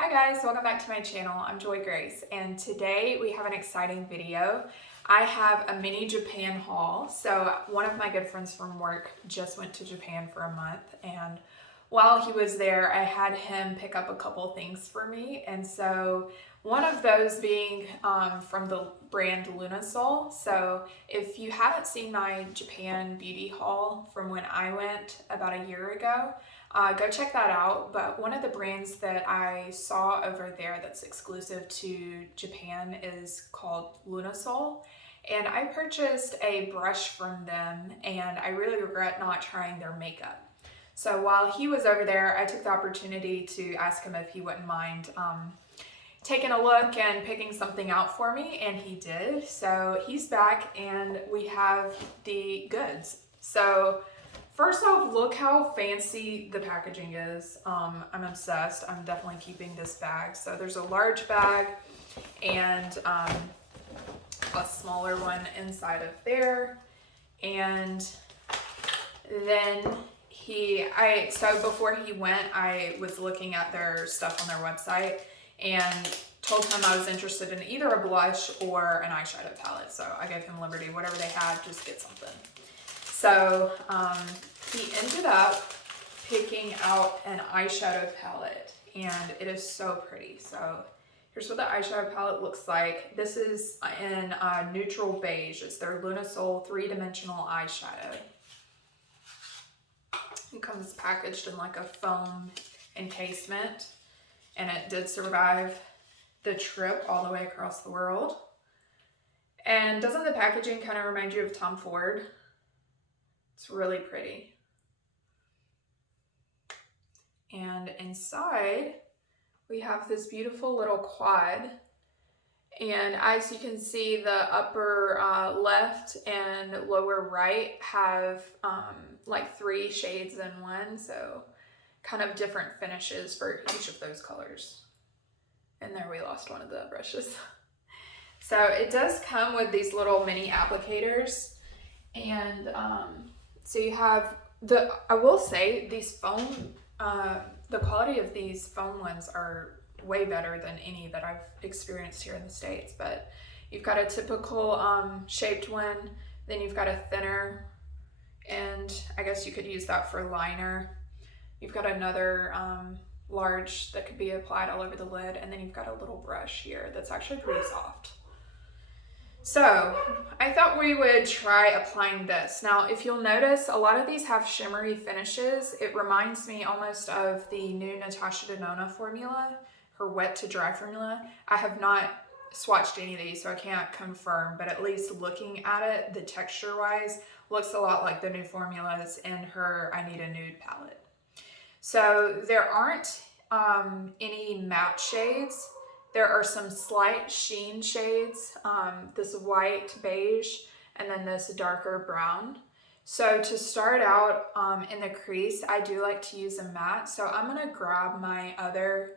Hi guys, welcome back to my channel. I'm Joy Grace, and today we have an exciting video. I have a mini Japan haul. So one of my good friends from work just went to Japan for a month, and while he was there, I had him pick up a couple things for me. And so one of those being from the brand LUNASOL. So if you haven't seen my Japan beauty haul from when I went about a year ago, go check that out. But one of the brands that I saw over there that's exclusive to Japan is called LUNASOL. And I purchased a brush from them, and I really regret not trying their makeup. So while he was over there, I took the opportunity to ask him if he wouldn't mind taking a look and picking something out for me, and he did. So he's back and we have the goods. So first off, look how fancy the packaging is. I'm obsessed. I'm definitely keeping this bag. So there's a large bag and a smaller one inside of there. And then so before he went, I was looking at their stuff on their website and told him I was interested in either a blush or an eyeshadow palette. So I gave him liberty, whatever they had, just get something. So he ended up picking out an eyeshadow palette, and it is so pretty. So here's what the eyeshadow palette looks like. This is in neutral beige. It's their LUNASOL 3-dimensional eyeshadow. It comes packaged in like a foam encasement, and it did survive the trip all the way across the world. And doesn't the packaging kind of remind you of Tom Ford? It's really pretty. And inside we have this beautiful little quad. And as you can see, the upper left and lower right have like 3 shades in one, so kind of different finishes for each of those colors. And there, we lost one of the brushes. So it does come with these little mini applicators, and so you have I will say these foam, the quality of these foam ones are way better than any that I've experienced here in the States. But you've got a typical shaped one, then you've got a thinner, and I guess you could use that for liner. You've got another large that could be applied all over the lid, and then you've got a little brush here that's actually pretty soft. So I thought we would try applying this. Now, if you'll notice, a lot of these have shimmery finishes. It reminds me almost of the new Natasha Denona formula, her wet to dry formula. I have not swatched any of these, so I can't confirm, but at least looking at it, the texture wise looks a lot like the new formulas in her I Need a Nude palette. So there aren't any matte shades. There are some slight sheen shades, this white beige, and then this darker brown. So to start out in the crease, I do like to use a matte. So I'm gonna grab my other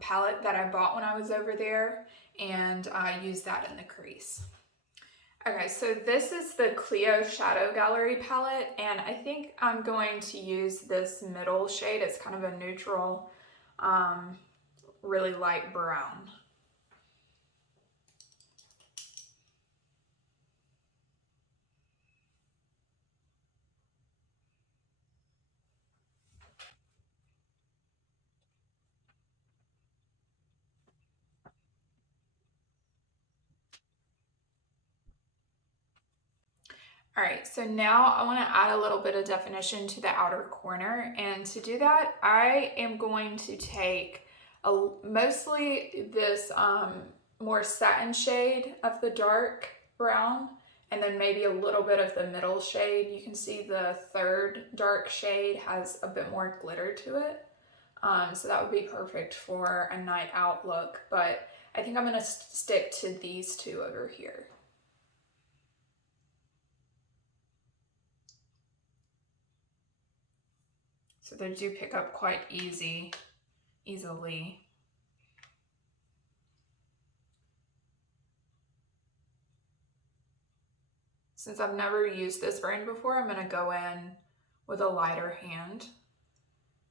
palette that I bought when I was over there and use that in the crease. Okay, so this is the Clio Shadow Gallery palette, and I think I'm going to use this middle shade. It's kind of a neutral, really light brown. All right, so now I want to add a little bit of definition to the outer corner, and to do that, I am going to take mostly this more satin shade of the dark brown, and then maybe a little bit of the middle shade. You can see the third dark shade has a bit more glitter to it, so that would be perfect for a night out look, but I think I'm going to stick to these two over here. So they do pick up quite easily. Since I've never used this brand before, I'm gonna go in with a lighter hand.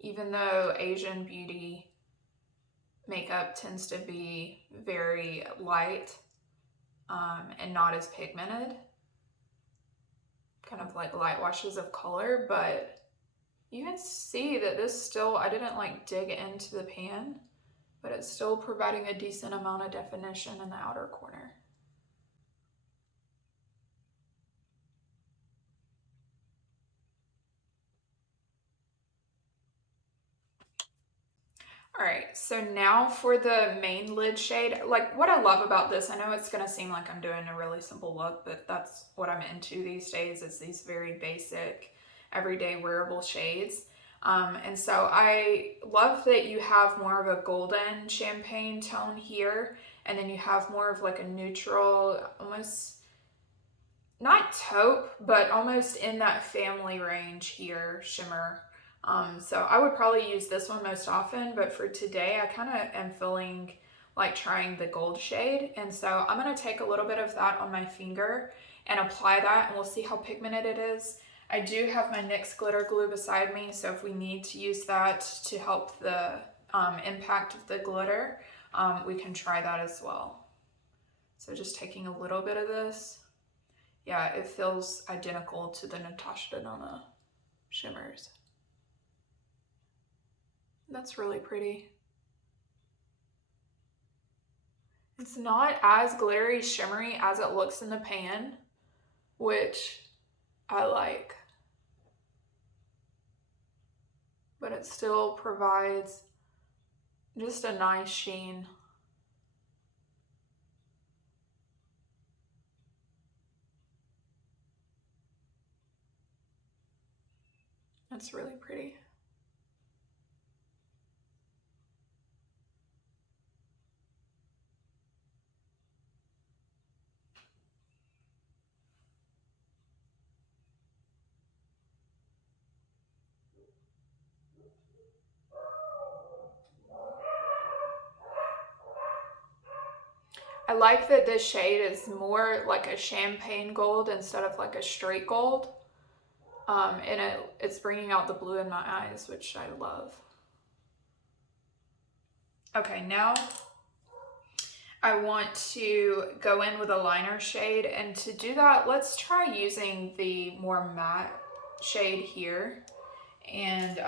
Even though Asian Beauty makeup tends to be very light and not as pigmented, kind of like light washes of color, but you can see that this still, I didn't like dig into the pan, but it's still providing a decent amount of definition in the outer corner. All right, so now for the main lid shade. Like, what I love about this, I know it's gonna seem like I'm doing a really simple look, but that's what I'm into these days, is these very basic, everyday wearable shades. And so I love that you have more of a golden champagne tone here, and then you have more of like a neutral, almost not taupe, but almost in that family range here, shimmer. So I would probably use this one most often, but for today, I kind of am feeling like trying the gold shade. And so I'm going to take a little bit of that on my finger and apply that, and we'll see how pigmented it is. I do have my NYX glitter glue beside me, so if we need to use that to help the impact of the glitter, we can try that as well. So just taking a little bit of this. Yeah, it feels identical to the Natasha Denona shimmers. That's really pretty. It's not as glittery shimmery as it looks in the pan, which I like. But it still provides just a nice sheen. That's really pretty. I like that this shade is more like a champagne gold instead of like a straight gold. And it's bringing out the blue in my eyes, which I love. Okay, now I want to go in with a liner shade, and to do that, let's try using the more matte shade here. And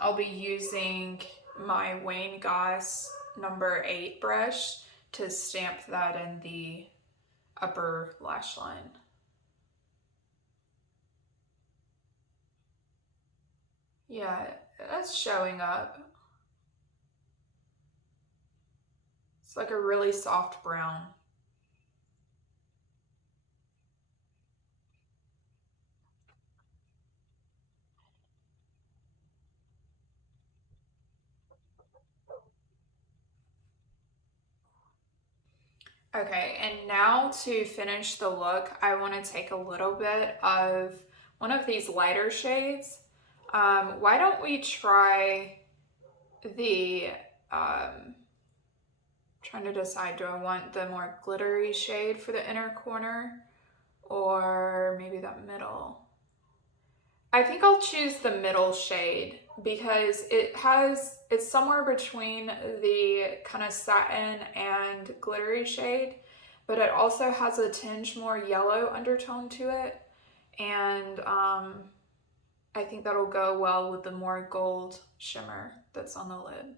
I'll be using my Wayne Goss number 8 brush to stamp that in the upper lash line. Yeah, that's showing up. It's like a really soft brown. Okay, and now to finish the look, I want to take a little bit of one of these lighter shades. Why don't we try the, trying to decide, do I want the more glittery shade for the inner corner or maybe that middle? I think I'll choose the middle shade because it's somewhere between the kind of satin and glittery shade, but it also has a tinge more yellow undertone to it. And I think that'll go well with the more gold shimmer that's on the lid.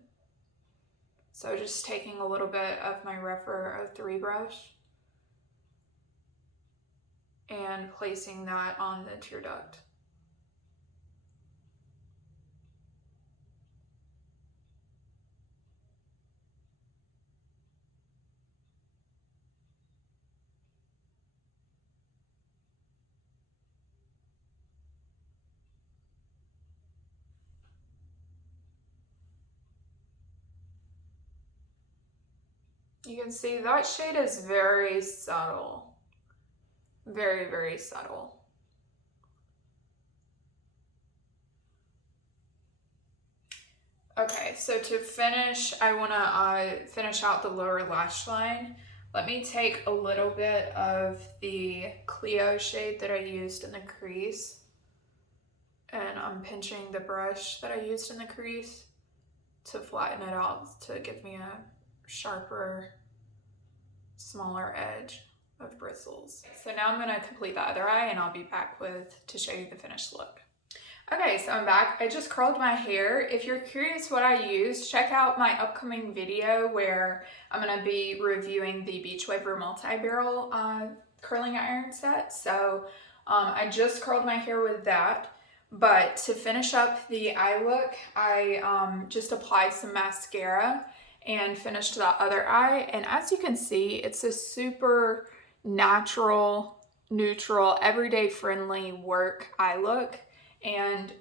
So just taking a little bit of my Rephr 03 brush and placing that on the tear duct. You can see that shade is very subtle. Very, very subtle. Okay, so to finish, I want to finish out the lower lash line. Let me take a little bit of the Clio shade that I used in the crease, and I'm pinching the brush that I used in the crease to flatten it out to give me a sharper, smaller edge of bristles. So now I'm gonna complete the other eye and I'll be back to show you the finished look. Okay, so I'm back. I just curled my hair. If you're curious what I used, check out my upcoming video where I'm gonna be reviewing the Beach Waver multi-barrel curling iron set. So I just curled my hair with that. But to finish up the eye look, I just applied some mascara and finished the other eye. And as you can see, it's a super natural, neutral, everyday friendly work eye look. And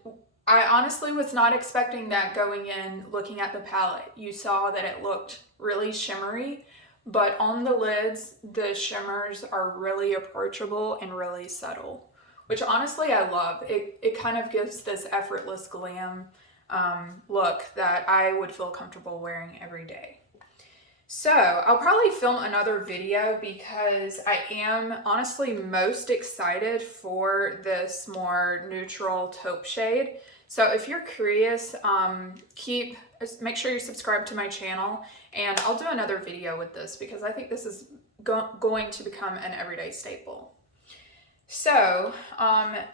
I honestly was not expecting that going in looking at the palette. You saw that it looked really shimmery, but on the lids, the shimmers are really approachable and really subtle, which honestly I love. It kind of gives this effortless glam look that I would feel comfortable wearing every day. So I'll probably film another video because I am honestly most excited for this more neutral taupe shade. So if you're curious, make sure you subscribe to my channel and I'll do another video with this because I think this is going to become an everyday staple. So I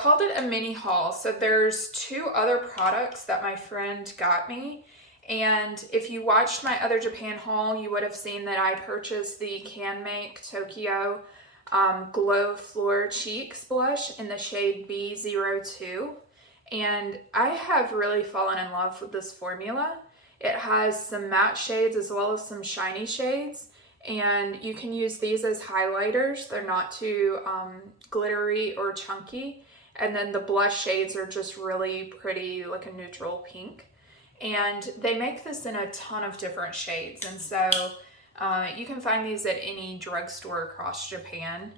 called it a mini haul. So there's 2 other products that my friend got me. And if you watched my other Japan haul, you would have seen that I purchased the CANMAKE Tokyo Glow Floor Cheeks blush in the shade B02. And I have really fallen in love with this formula. It has some matte shades as well as some shiny shades. And you can use these as highlighters. They're not too glittery or chunky. And then the blush shades are just really pretty, like a neutral pink. And they make this in a ton of different shades. And so you can find these at any drugstore across Japan.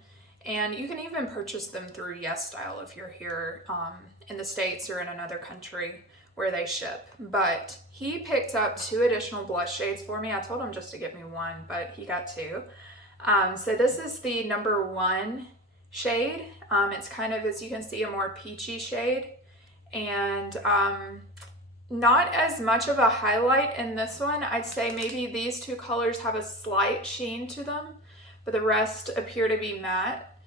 And you can even purchase them through Yes Style if you're here in the States or in another country where they ship. But he picked up 2 additional blush shades for me. I told him just to get me 1, but he got 2. So this is the number 1 shade. It's kind of, as you can see, a more peachy shade. And not as much of a highlight in this one. I'd say maybe these 2 colors have a slight sheen to them, but the rest appear to be matte.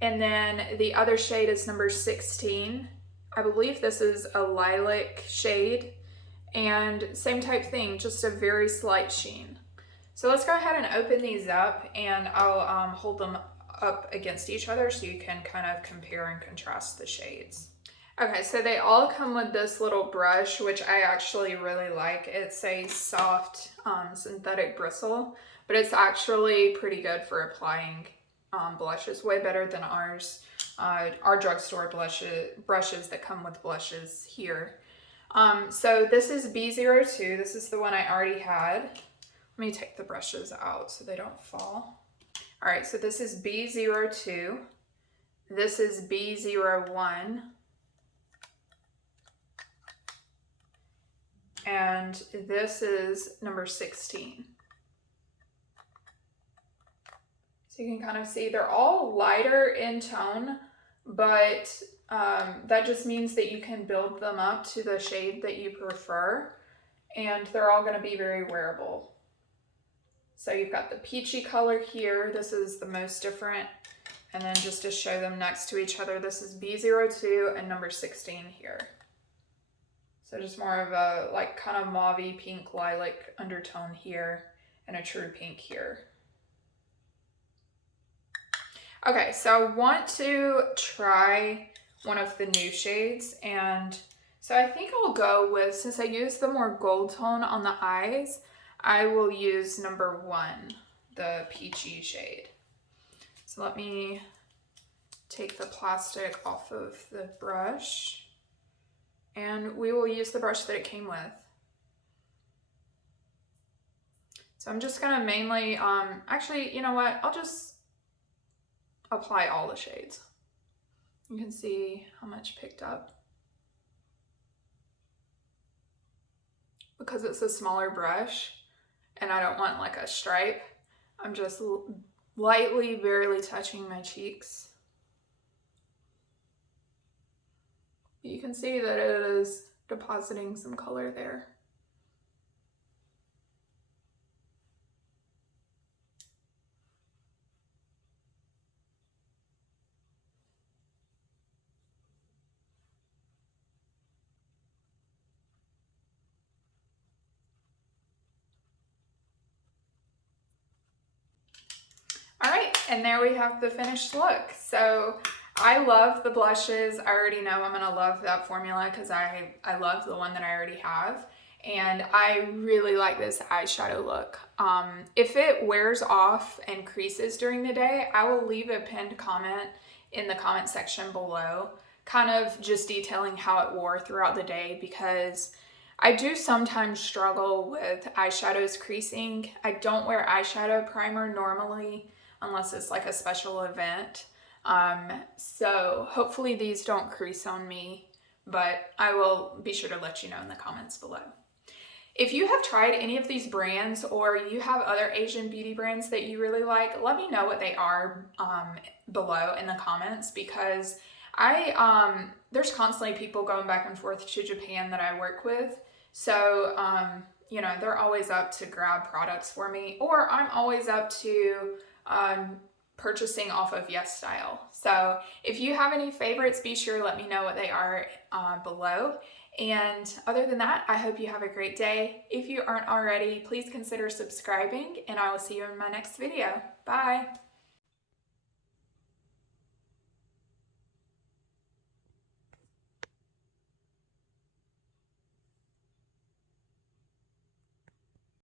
And then the other shade is number 16. I believe this is a lilac shade, and same type thing, just a very slight sheen. So let's go ahead and open these up, and I'll hold them up against each other so you can kind of compare and contrast the shades. Okay, so they all come with this little brush, which I actually really like. It's a soft synthetic bristle, but it's actually pretty good for applying blushes, way better than ours. Our drugstore brushes that come with blushes here. So this is B02. This is the one I already had. Let me take the brushes out so they don't fall. All right, so this is B02. This is B01. And this is number 16. So you can kind of see they're all lighter in tone, but that just means that you can build them up to the shade that you prefer, and they're all going to be very wearable. So you've got the peachy color here. This is the most different. And then just to show them next to each other, this is B02 and number 16 here. So just more of a like kind of mauvey pink lilac undertone here and a true pink here. Okay, so I want to try one of the new shades, and so I think I'll go with, since I used the more gold tone on the eyes, I will use number 1, the peachy shade. So let me take the plastic off of the brush. And we will use the brush that it came with. So I'm just gonna mainly, actually, you know what? I'll just apply all the shades. You can see how much picked up. Because it's a smaller brush and I don't want like a stripe, I'm just lightly, barely touching my cheeks. You can see that it is depositing some color there. And there we have the finished look. So I love the blushes. I already know I'm gonna love that formula because I love the one that I already have. And I really like this eyeshadow look. If it wears off and creases during the day, I will leave a pinned comment in the comment section below, kind of just detailing how it wore throughout the day, because I do sometimes struggle with eyeshadows creasing. I don't wear eyeshadow primer normally unless it's like a special event. So hopefully these don't crease on me, but I will be sure to let you know in the comments below. If you have tried any of these brands or you have other Asian beauty brands that you really like, let me know what they are below in the comments, because there's constantly people going back and forth to Japan that I work with. So, you know, they're always up to grab products for me, or I'm always up to purchasing off of Yes Style. So if you have any favorites, be sure to let me know what they are below. And other than that, I hope you have a great day. If you aren't already, please consider subscribing, and I will see you in my next video. Bye.